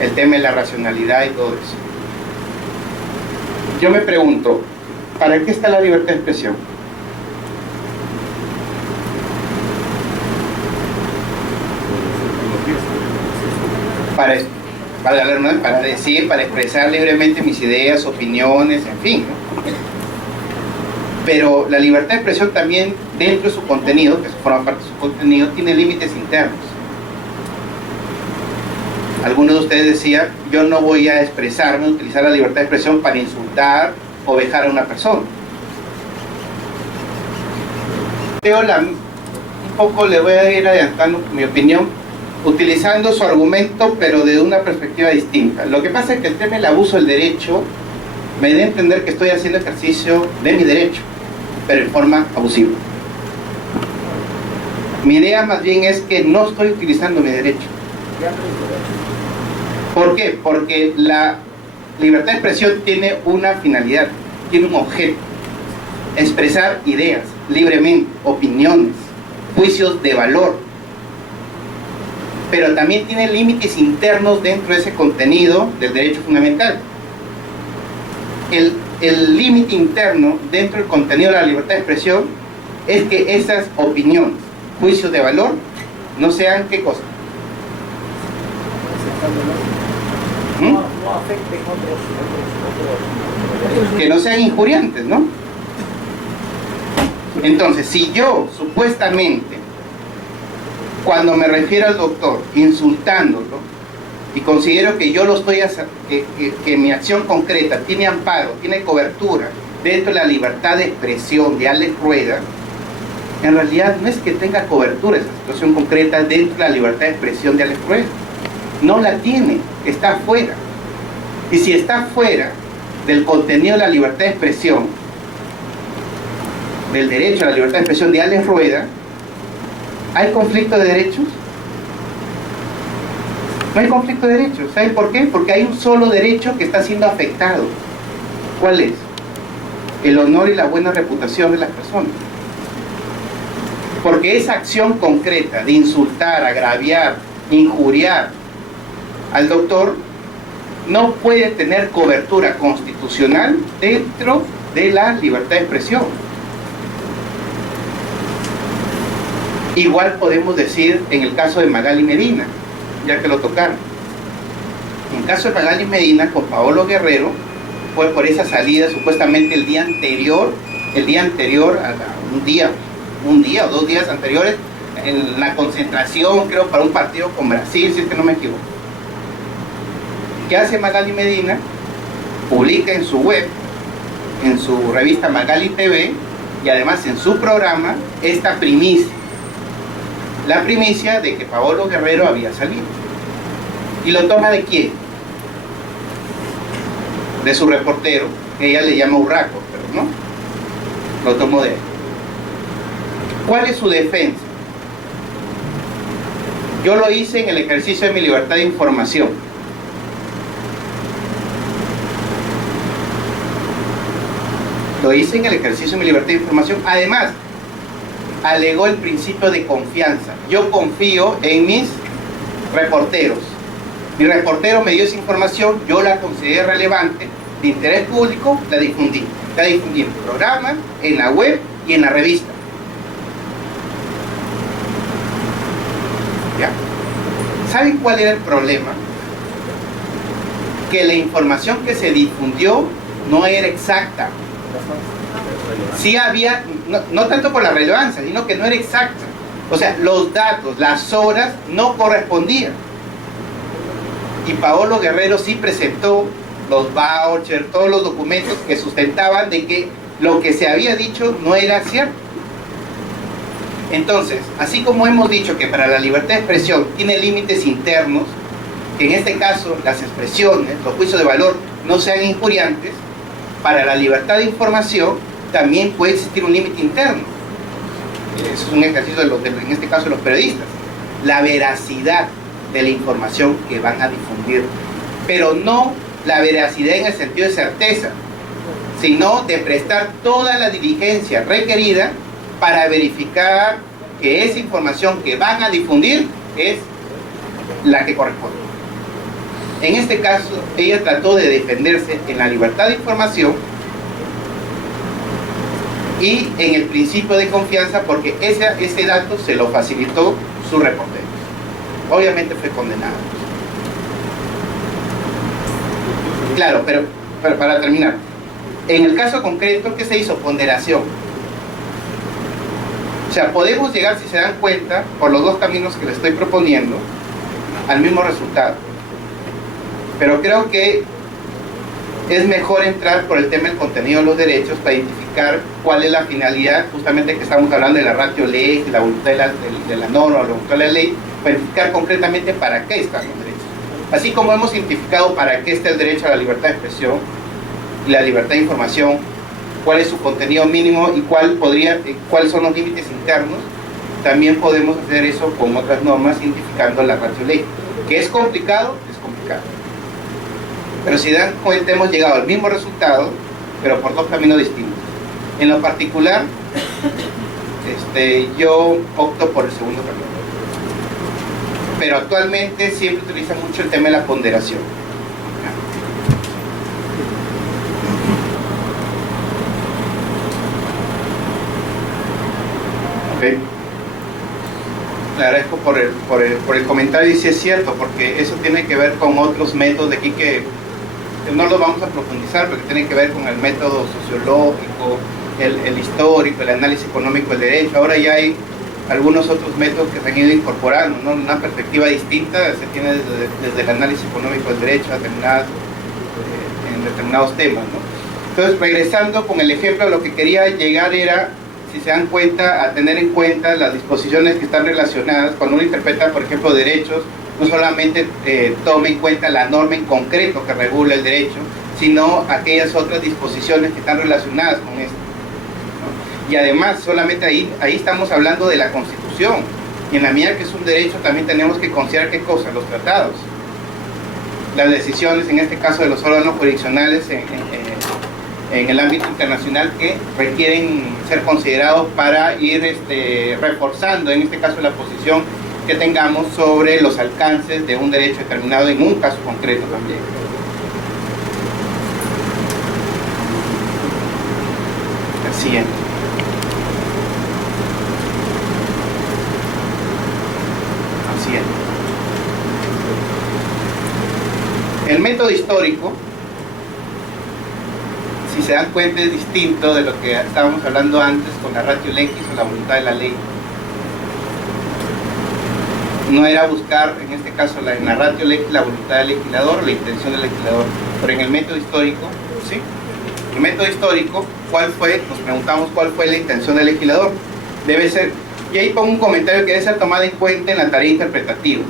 el tema de la racionalidad y todo eso. Yo me pregunto, ¿para qué está la libertad de expresión? Para decir, para expresar libremente mis ideas, opiniones, en fin, ¿no? Pero la libertad de expresión también, dentro de su contenido, que forma parte de su contenido, tiene límites internos. Algunos de ustedes decían, yo no voy a expresarme, utilizar la libertad de expresión para insultar o vejar a una persona. Un poco le voy a ir adelantando mi opinión, utilizando su argumento, pero de una perspectiva distinta. Lo que pasa es que el tema del abuso del derecho me da a entender que estoy haciendo ejercicio de mi derecho, pero en forma abusiva. Mi idea más bien es que no estoy utilizando mi derecho. ¿Por qué? Porque la libertad de expresión tiene una finalidad, tiene un objeto: expresar ideas libremente, opiniones, juicios de valor. Pero también tiene límites internos dentro de ese contenido del derecho fundamental. El límite interno dentro del contenido de la libertad de expresión es que esas opiniones, juicios de valor, no sean ¿qué cosa? No afecten otros. Que no sean injuriantes, ¿no? Entonces, si yo supuestamente, cuando me refiero al doctor, insultándolo, y considero que yo lo estoy haciendo, que mi acción concreta tiene amparo, tiene cobertura dentro de la libertad de expresión de Alex Rueda, en realidad no es que tenga cobertura esa situación concreta dentro de la libertad de expresión de Alex Rueda. No la tiene, está fuera. Y si está fuera del contenido de la libertad de expresión, del derecho a la libertad de expresión de Alex Rueda, ¿hay conflicto de derechos? No hay conflicto de derechos. ¿Saben por qué? Porque hay un solo derecho que está siendo afectado. ¿Cuál es? El honor y la buena reputación de las personas. Porque esa acción concreta de insultar, agraviar, injuriar al doctor no puede tener cobertura constitucional dentro de la libertad de expresión. Igual podemos decir en el caso de Magali Medina, ya que lo tocaron. En caso de Magali Medina, con Paolo Guerrero, fue por esa salida supuestamente el día anterior un día o 2 días anteriores, en la concentración, creo, para un partido con Brasil, si es que no me equivoco. ¿Qué hace Magali Medina? Publica en su web, en su revista Magali TV, y además en su programa, esta primicia. La primicia de que Paolo Guerrero había salido. ¿Y lo toma de quién? De su reportero, que ella le llama Urraco, pero no, lo tomó de él. ¿Cuál es su defensa? Yo lo hice en el ejercicio de mi libertad de información. Lo hice en el ejercicio de mi libertad de información. Además, alegó el principio de confianza. Yo confío en mis reporteros. Mi reportero me dio esa información, yo la consideré relevante, de interés público, la difundí. La difundí en el programa, en la web y en la revista. ¿Ya? ¿Saben cuál era el problema? Que la información que se difundió no era exacta. Sí había, no tanto por la relevancia, sino que no era exacta. O sea, los datos, las horas no correspondían. Y Paolo Guerrero sí presentó los vouchers, todos los documentos que sustentaban de que lo que se había dicho no era cierto. Entonces, así como hemos dicho que para la libertad de expresión tiene límites internos, que en este caso las expresiones, los juicios de valor no sean injuriantes, para la libertad de información también puede existir un límite interno. Eso es un ejercicio en este caso de los periodistas. La veracidad de la información que van a difundir, pero no la veracidad en el sentido de certeza, sino de prestar toda la diligencia requerida para verificar que esa información que van a difundir es la que corresponde. En este caso, ella trató de defenderse en la libertad de información y en el principio de confianza, porque ese dato se lo facilitó su reportero. Obviamente fue condenado. Claro, pero para terminar, en el caso concreto, ¿qué se hizo? Ponderación. O sea, podemos llegar, si se dan cuenta, por los dos caminos que les estoy proponiendo, al mismo resultado. Pero creo que es mejor entrar por el tema del contenido de los derechos para identificar cuál es la finalidad, justamente que estamos hablando de la ratio ley, de la voluntad de la norma o la voluntad de la ley, para identificar concretamente para qué están los derechos. Así como hemos identificado para qué está el derecho a la libertad de expresión y la libertad de información, cuál es su contenido mínimo y cuáles son los límites internos, también podemos hacer eso con otras normas identificando la ratio ley. ¿Que es complicado? Es complicado. Pero si dan cuenta, hemos llegado al mismo resultado, pero por dos caminos distintos. En lo particular, yo opto por el segundo camino. Pero actualmente siempre utiliza mucho el tema de la ponderación. Okay. Le agradezco por el comentario, y sí es cierto, porque eso tiene que ver con otros métodos de aquí que no los vamos a profundizar, porque tiene que ver con el método sociológico, el histórico, el análisis económico del derecho. Ahora ya hay algunos otros métodos que se han ido incorporando, ¿no? Una perspectiva distinta se tiene desde el análisis económico del derecho en determinados temas, ¿no? Entonces, regresando con el ejemplo, lo que quería llegar era, si se dan cuenta, a tener en cuenta las disposiciones que están relacionadas. Cuando uno interpreta, por ejemplo, derechos, no solamente toma en cuenta la norma en concreto que regula el derecho, sino aquellas otras disposiciones que están relacionadas con esto, ¿no? Y además, solamente ahí estamos hablando de la Constitución, y en la medida que es un derecho también tenemos que considerar qué cosas, los tratados, las decisiones, en este caso de los órganos jurisdiccionales en el ámbito internacional, que requieren ser considerados para ir reforzando, en este caso, la posición que tengamos sobre los alcances de un derecho determinado en un caso concreto también. El siguiente. El siguiente. el método histórico, si se dan cuenta, es distinto de lo que estábamos hablando antes con la ratio legis o la voluntad de la ley. No era buscar, en este caso, en la ratio legis, la voluntad del legislador, la intención del legislador, pero en el método histórico, ¿sí? El método histórico, ¿cuál fue? Nos preguntamos cuál fue la intención del legislador. Debe ser, y ahí pongo un comentario que debe ser tomado en cuenta en la tarea interpretativa.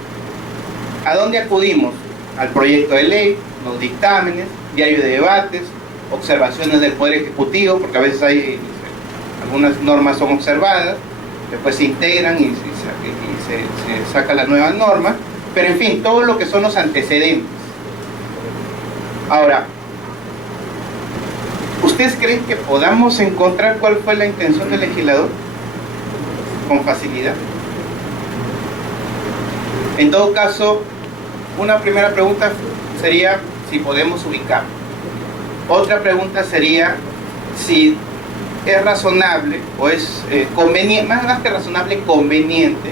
¿A dónde acudimos? Al proyecto de ley, los dictámenes, diario de debates, observaciones del Poder Ejecutivo, porque a veces hay algunas normas son observadas, después se integran y se saca la nueva norma, pero en fin, todo lo que son los antecedentes. Ahora, ¿ustedes creen que podamos encontrar cuál fue la intención del legislador? Con facilidad. En todo caso, una primera pregunta sería si podemos ubicar. Otra pregunta sería si es razonable o es conveniente, más que razonable, conveniente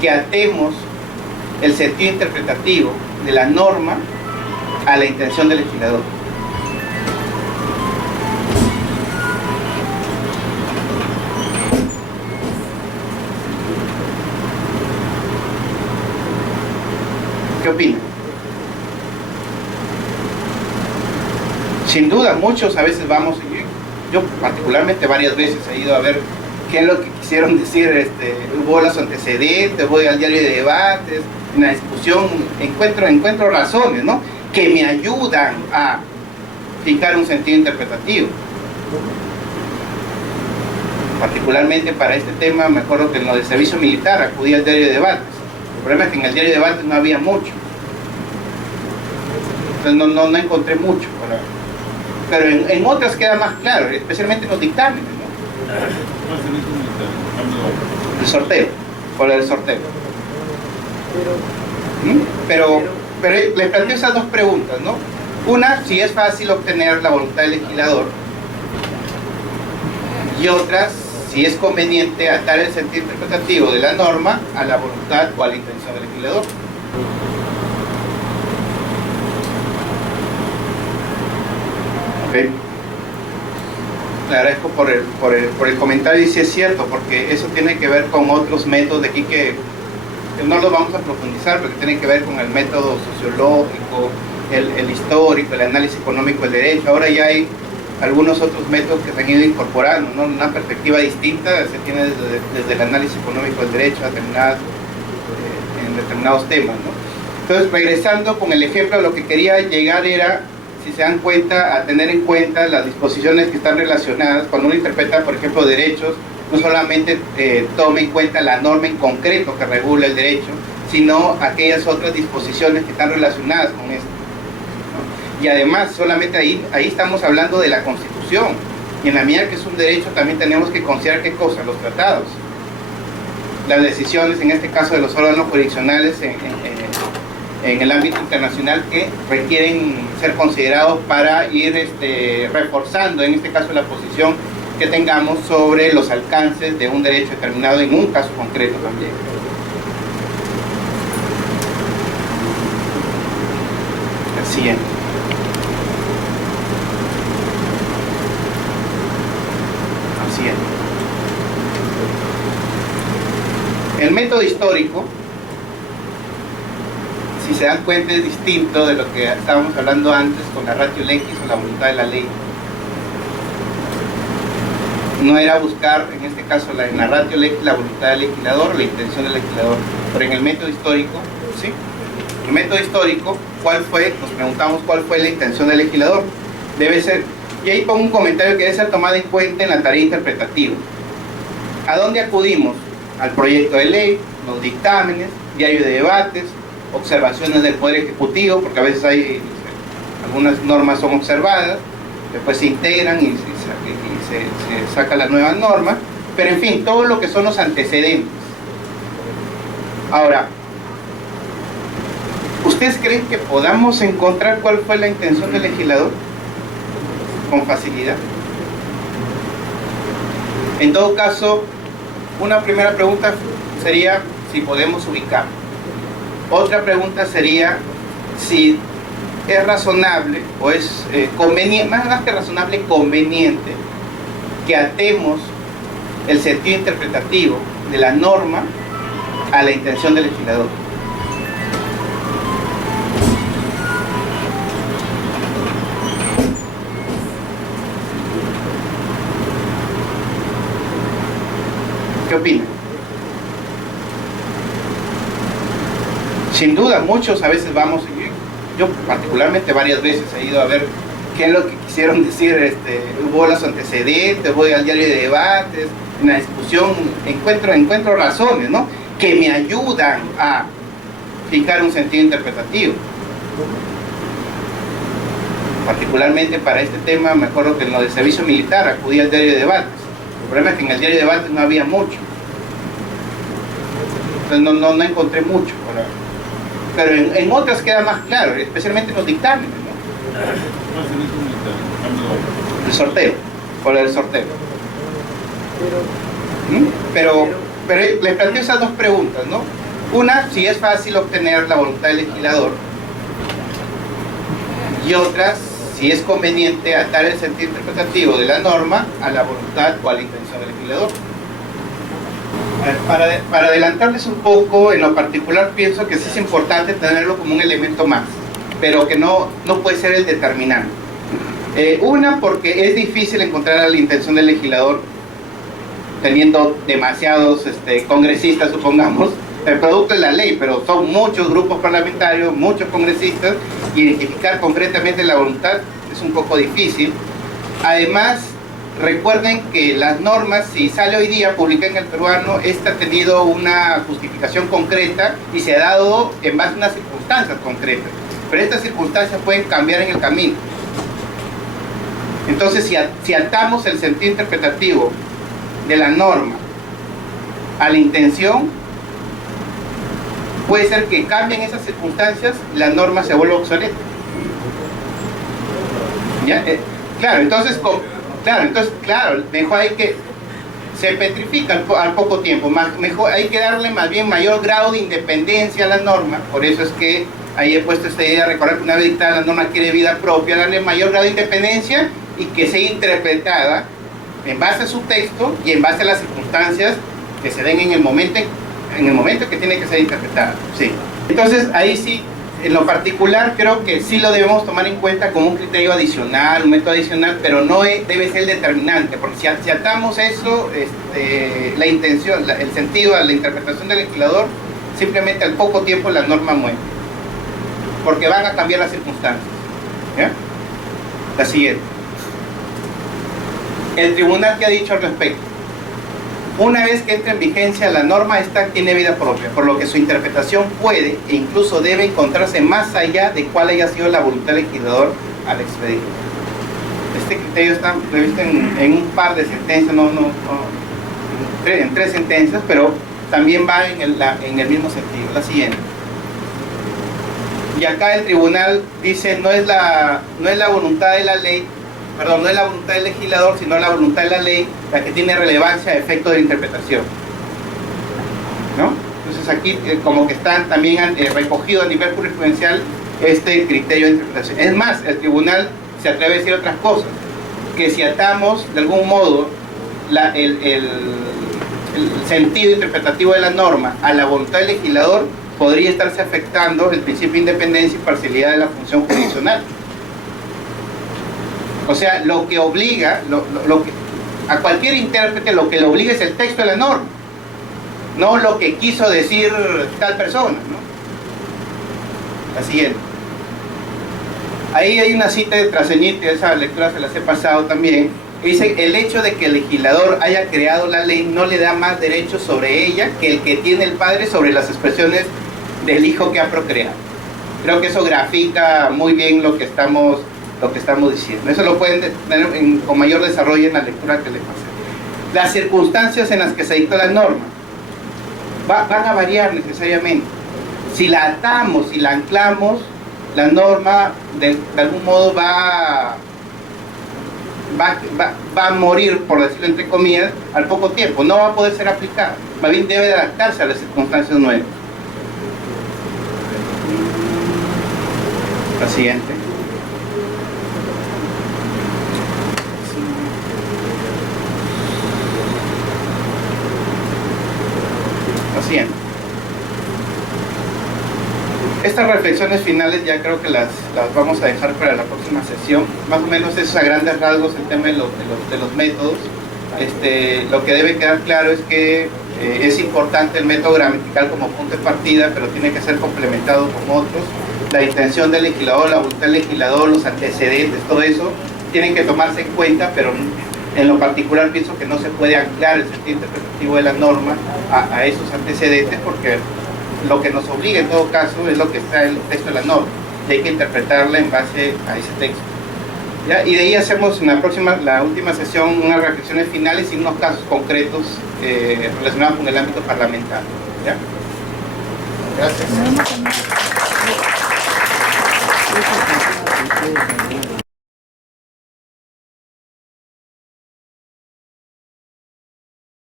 que atemos el sentido interpretativo de la norma a la intención del legislador. ¿Qué opinan? Sin duda, muchos a veces vamos, yo particularmente varias veces he ido a ver qué es lo que quisieron decir, hubo los antecedentes, voy al diario de debates, en la discusión encuentro razones, ¿no?, que me ayudan a fijar un sentido interpretativo. Particularmente para este tema, me acuerdo que en lo del servicio militar acudí al diario de debates. El problema es que en el diario de debates no había mucho, entonces no encontré mucho, pero en otras queda más claro, especialmente en los dictámenes, ¿no? El sorteo, por el sorteo. Pero les planteo esas dos preguntas, ¿no? Una, si es fácil obtener la voluntad del legislador, y otra, si es conveniente atar el sentido interpretativo de la norma a la voluntad o a la intención del legislador. Okay. Le agradezco por el comentario, y sí es cierto, porque eso tiene que ver con otros métodos de aquí que no los vamos a profundizar, porque tienen que ver con el método sociológico, el histórico, el análisis económico del derecho. Ahora ya hay algunos otros métodos que se han ido incorporando, ¿no? Una perspectiva distinta se tiene desde el análisis económico del derecho en determinados temas, ¿no? Entonces, regresando con el ejemplo, lo que quería llegar era, si se dan cuenta, a tener en cuenta las disposiciones que están relacionadas. Cuando uno interpreta, por ejemplo, derechos, no solamente tome en cuenta la norma en concreto que regula el derecho, sino aquellas otras disposiciones que están relacionadas con esto, ¿no? Y además, solamente ahí estamos hablando de la Constitución, y en la medida que es un derecho también tenemos que considerar qué cosa, los tratados, las decisiones, en este caso de los órganos jurisdiccionales en el ámbito internacional, que requieren ser considerados para ir reforzando, en este caso, la posición que tengamos sobre los alcances de un derecho determinado en un caso concreto también. El siguiente. El siguiente. El método histórico, si se dan cuenta, es distinto de lo que estábamos hablando antes con la ratio legis o la voluntad de la ley. No era buscar, en este caso, en la ratio legis, la voluntad del legislador, la intención del legislador, pero en el método histórico, ¿sí? El método histórico, ¿cuál fue? Nos preguntamos cuál fue la intención del legislador. Debe ser, y ahí pongo un comentario que debe ser tomado en cuenta en la tarea interpretativa. ¿A dónde acudimos? Al proyecto de ley, los dictámenes, diario de debates, observaciones del Poder Ejecutivo, porque a veces hay algunas normas son observadas, después se integran y se saca la nueva norma, pero en fin, todo lo que son los antecedentes. Ahora, ¿ustedes creen que podamos encontrar cuál fue la intención del legislador? Con facilidad. En todo caso, una primera pregunta sería si podemos ubicar. Otra pregunta sería si es razonable o es conveniente, más que razonable, conveniente que atemos el sentido interpretativo de la norma a la intención del legislador. ¿Qué opinan? Sin duda, muchos a veces vamos, yo particularmente varias veces he ido a ver qué es lo que quisieron decir, hubo los antecedentes, voy al diario de debates, en la discusión encuentro razones, ¿no?, que me ayudan a fijar un sentido interpretativo. Particularmente para este tema, me acuerdo que en lo de servicio militar acudí al diario de debates. El problema es que en el diario de debates no había mucho, entonces no encontré mucho, pero en otras queda más claro, especialmente en los dictámenes, ¿no? El sorteo, por el sorteo. Pero les planteo esas dos preguntas, ¿no? Una, si es fácil obtener la voluntad del legislador, y otra, si es conveniente atar el sentido interpretativo de la norma a la voluntad o a la intención del legislador. Para adelantarles un poco, en lo particular pienso que sí es importante tenerlo como un elemento más, pero que no puede ser el determinante. Una, porque es difícil encontrar la intención del legislador teniendo demasiados congresistas, supongamos, el producto de la ley, pero son muchos grupos parlamentarios, muchos congresistas, identificar concretamente la voluntad es un poco difícil. Además, recuerden que las normas, si sale hoy día publicada en El Peruano, esta ha tenido una justificación concreta y se ha dado en base a unas circunstancias concretas, pero estas circunstancias pueden cambiar en el camino. Entonces, si atamos el sentido interpretativo de la norma a la intención, puede ser que cambien esas circunstancias, la norma se vuelva obsoleta. ¿Ya? Claro, mejor hay que se petrifica al poco tiempo, mejor hay que darle más bien mayor grado de independencia a la norma. Por eso es que ahí he puesto esta idea, recordar que una vez dictada la norma quiere vida propia, darle mayor grado de independencia y que sea interpretada en base a su texto y en base a las circunstancias que se den en el momento que tiene que ser interpretada. Sí. Entonces ahí sí, en lo particular creo que sí lo debemos tomar en cuenta como un criterio adicional, un método adicional, pero no debe ser el determinante, porque si atamos eso, la intención, el sentido a la interpretación del legislador, simplemente al poco tiempo la norma muere, porque van a cambiar las circunstancias. ¿Ya? La siguiente. El tribunal, ¿qué ha dicho al respecto? Una vez que entra en vigencia la norma, esta tiene vida propia, por lo que su interpretación puede e incluso debe encontrarse más allá de cuál haya sido la voluntad del legislador al expedir. Este criterio está previsto en un par de sentencias, en tres sentencias, pero también va en el mismo sentido. La siguiente. Y acá el tribunal dice, no es la voluntad de la ley, perdón, no es la voluntad del legislador, sino la voluntad de la ley la que tiene relevancia a efecto de interpretación, ¿no? Entonces aquí como que están también recogido a nivel jurisprudencial este criterio de interpretación. Es más, el se atreve a decir otras cosas, que si atamos de algún modo el sentido interpretativo de la norma a la voluntad del legislador, podría estarse afectando el principio de independencia y parcialidad de la función jurisdiccional. O sea, lo que obliga, a cualquier intérprete lo que le obliga es el texto de la norma, no lo que quiso decir tal persona, ¿no? La siguiente. Ahí hay una cita de Traseñite, esa lectura se las he pasado también, que dice: el hecho de que el legislador haya creado la ley no le da más derechos sobre ella que el que tiene el padre sobre las expresiones del hijo que ha procreado. Creo que eso grafica muy bien lo que estamos diciendo. Eso lo pueden tener con mayor desarrollo en la lectura que les pasé. Las circunstancias en las que se dicta la norma van a variar necesariamente. Si la atamos, si la anclamos, la norma de algún modo va a morir, por decirlo entre comillas, al poco tiempo. No va a poder ser aplicada. Más bien debe adaptarse a las circunstancias nuevas. La siguiente. haciendo. Estas reflexiones finales ya creo que las vamos a dejar para la próxima sesión. Más o menos es a grandes rasgos el tema de los métodos. Lo que debe quedar claro es que es importante el método gramatical como punto de partida, pero tiene que ser complementado con otros. La intención del legislador, la voluntad del legislador, los antecedentes, todo eso tienen que tomarse en cuenta, pero en lo particular pienso que no se puede anclar el sentido interpretativo de la norma a esos antecedentes, porque lo que nos obliga en todo caso es lo que está en el texto de la norma, y hay que interpretarla en base a ese texto. ¿Ya? Y de ahí hacemos en la última sesión unas reflexiones finales y unos casos concretos relacionados con el ámbito parlamentario. ¿Ya? Gracias.